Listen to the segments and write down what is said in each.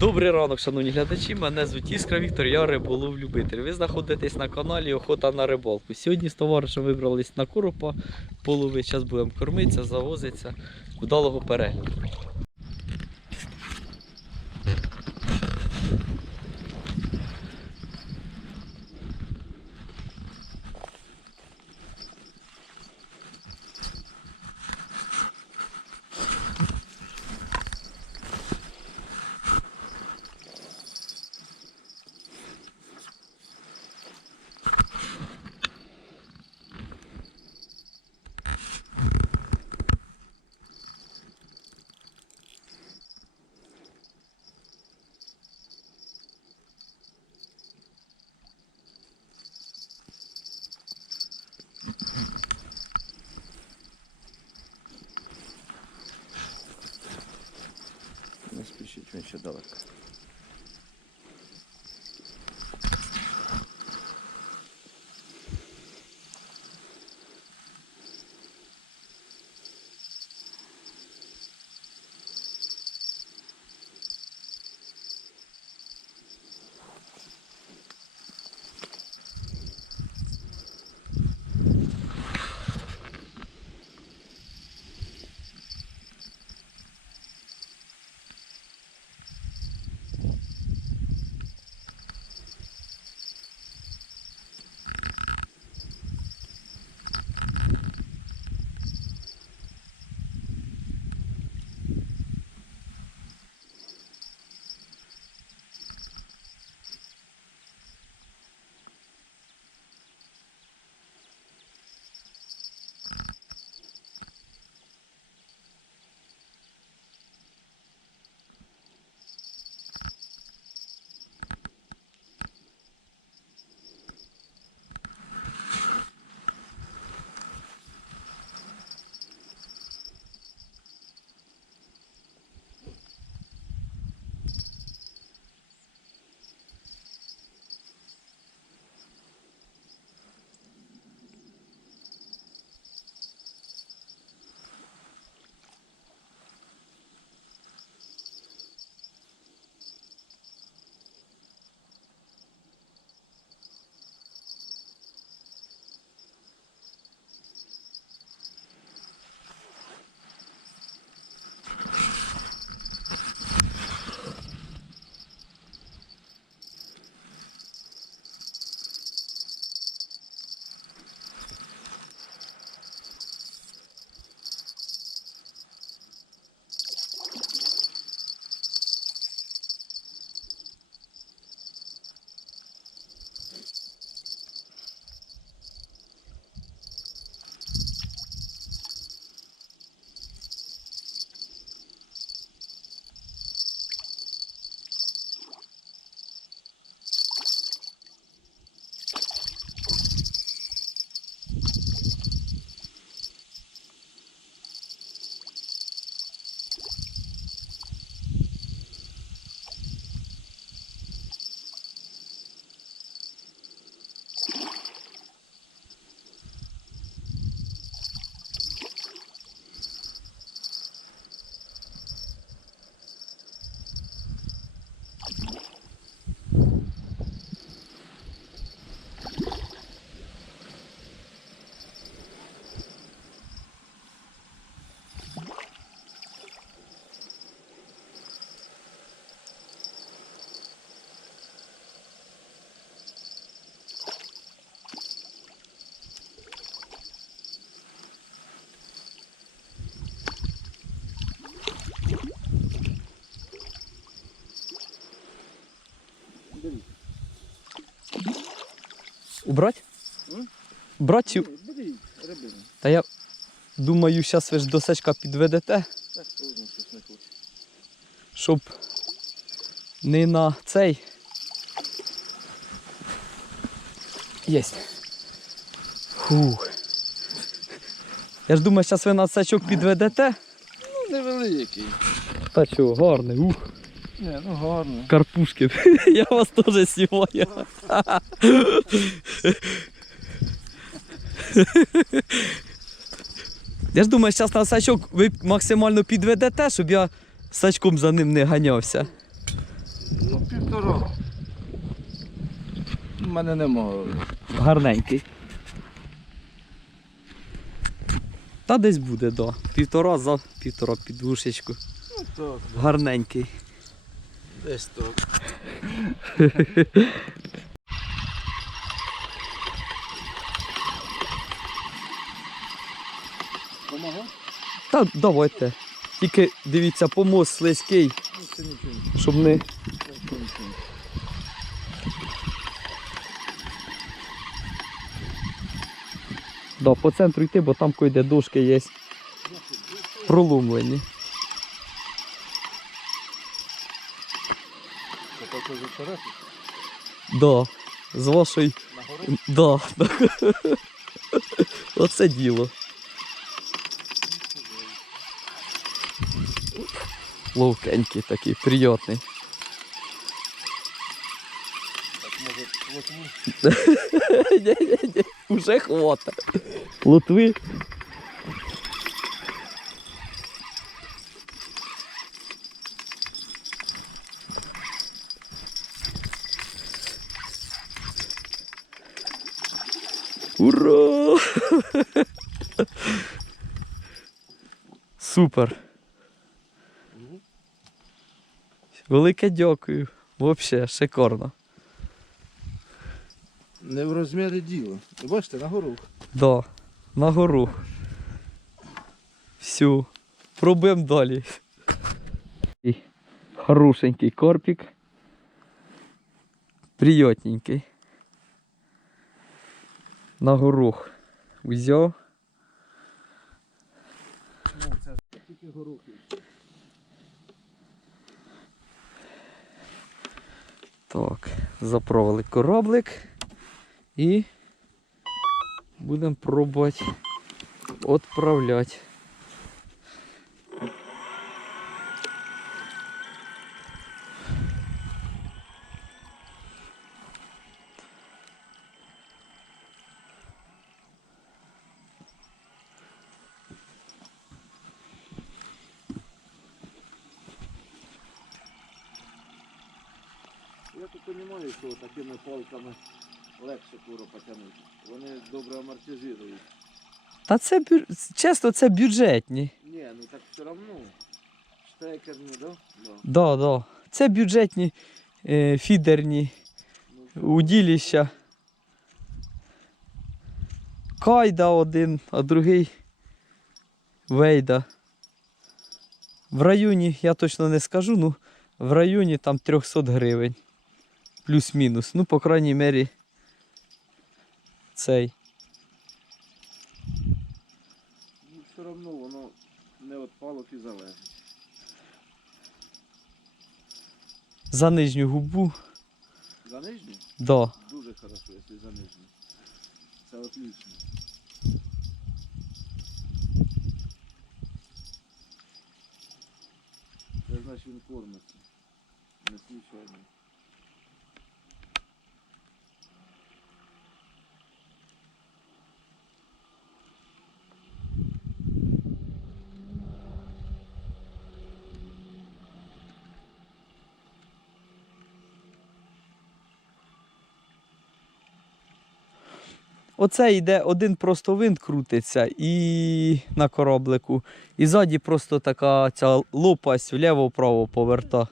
Добрий ранок, шановні глядачі. Мене звуть Іскра Віктор, я риболов любитель. Ви знаходитесь на каналі Охота на рибалку. Сьогодні з товаришем вибрались на коропа полови. Зараз будемо кормитися, завозитися. Вдалого перегляду. Убрать? М? Брать цю? Бери рибину. Та я думаю, зараз ви ж до сачка підведете, Так, трудно, щось не хоче. щоб не на цей. Єсть. Фух. Я ж думаю, зараз ви на сачок підведете. Ну, невеликий. Та чого, гарний, ух. Ні, ну гарно. Карпушки. Я вас теж знімаю. Я ж думаю, зараз на сачок ви максимально підведете, щоб я сачком за ним не ганявся. Ну, півтора. У мене нема. Гарненький. Та десь буде, да. Півтора за півтора підвушечку. Ну так, Гарненький. Десь так. Помогу? Та давайте. Тільки дивіться, помост слизький, щоб не. Да, по центру йти, бо там койде дошки є проломлені. Да. З вашої. Да. Оце діло. Ловкенький такий, приятний. Так, може, возьму. Ні-ні-ні, уже хвата. Лотви. Ура! Супер. Велике дякую. Взагалі, шикарно. Не в розмірі діло. Бачите, на гору. Да, на гору. Всю. Пробуємо далі. Хорошенький корпік. Приятненький. На горох. Взяв. Ну, це тільки горохи. Так, заправили кораблик і будемо пробувати відправляти. Я тут розумію, що такими палками легше куру потягнути. Вони добре амортизують. Та це бю... чесно, це бюджетні. Ні, ну так все одно. Штекерні, да? Да. Да, да. Це бюджетні е, фідерні Ну, уділища. Кайда один, а другий Вейда. В районі, я точно не скажу, ну в районі там 300 гривень. Плюс-мінус. Ну, по крайній мері, цей. ну все одно воно не від палок і залежить. За нижню губу. За нижню? Да. Дуже хорошо, якщо за нижню. Це отлично. Це значить він кормиться. Не случайно. Оце йде один просто винт крутиться і на кораблику. І ззаді просто така ця лопасть вліво-вправо поверта.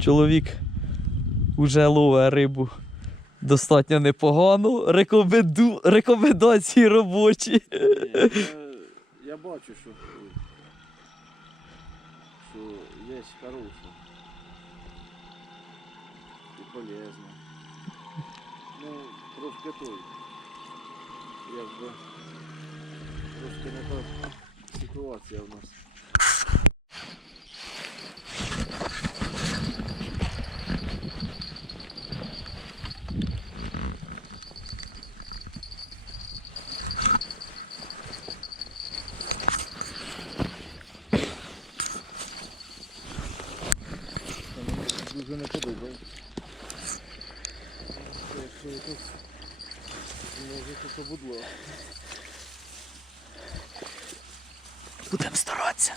Чоловік уже ловить рибу достатньо непогано. Рекоменду... Рекомендації робочі. Я, я бачу, що, що є хороше. І полезно. Ну, трошки той. Якби трошки не та ситуація в нас. Та мені дуже не подобається. Якщо якось може то, то будь будемо старатися.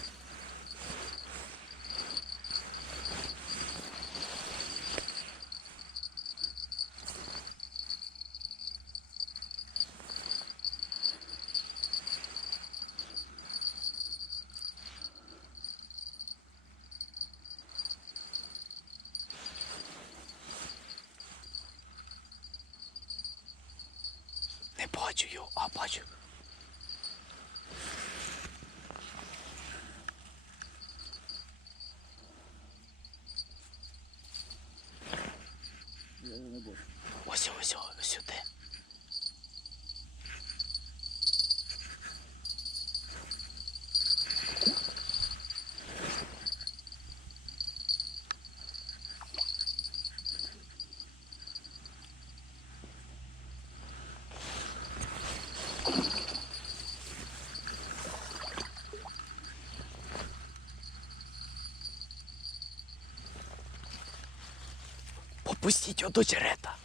Не бачу його, а бачу. Ось, ось, ось сюди. Попустіть його до черета.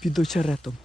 Під очеретом.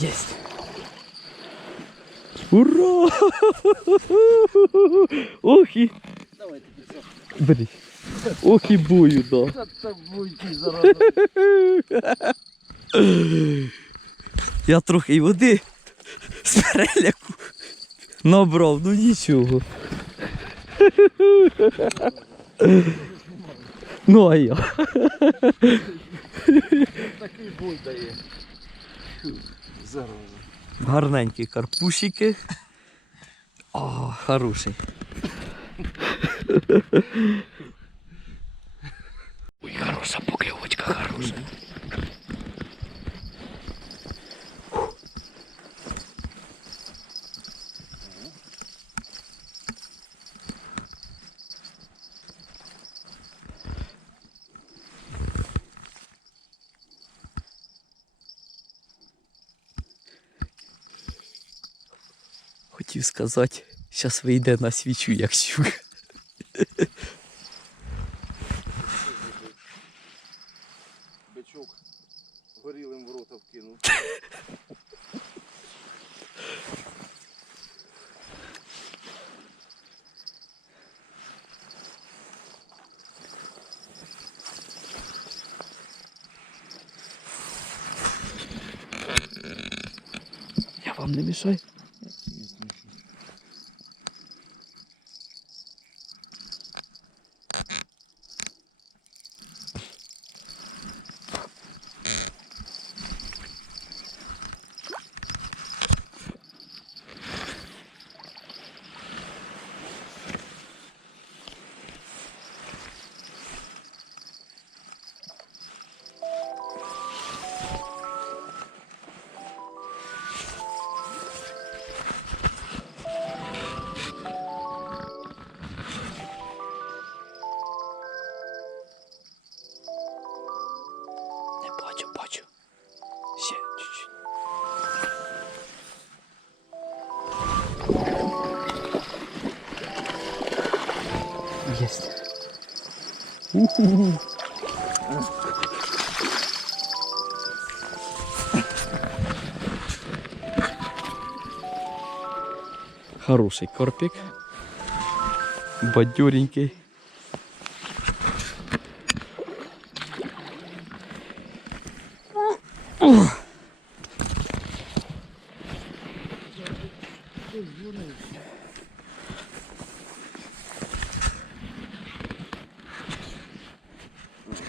Есть. Ура! Ох і. Давайте. Бери. Ох і бою, да. Я трохи й води з переляку набрав, ну нічого. Ну а я. Такий бой дає. Зараза. Гарненькі карпусики. О, хороший. Ой, хороша поклевочка, хороша. хотів сказати, зараз вийде на свічу, як щук. Бичок горілим в рота вкинув. Я вам не мішаю. Хороший корпик. Бадюренький. О,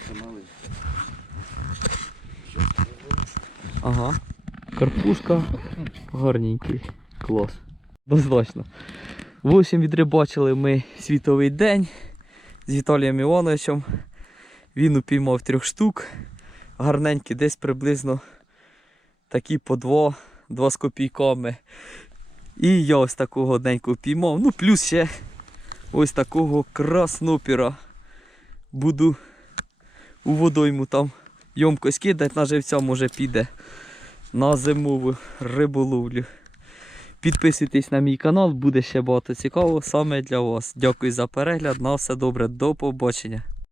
це малий. Ага. Карпушка гарненький. Клас. Однозначно. В общем, відрибачили ми світовий день з Віталієм Івановичем. Він упіймав трьох штук. Гарненькі, десь приблизно такі по два, два з копійками. І я ось такого одненького піймав. Ну, плюс ще ось такого краснопіра. Буду у водойму там йомкость кидати, на живця може піде на зимову риболовлю. Підписуйтесь на мій канал, буде ще багато цікавого саме для вас. Дякую за перегляд. На все добре, до побачення.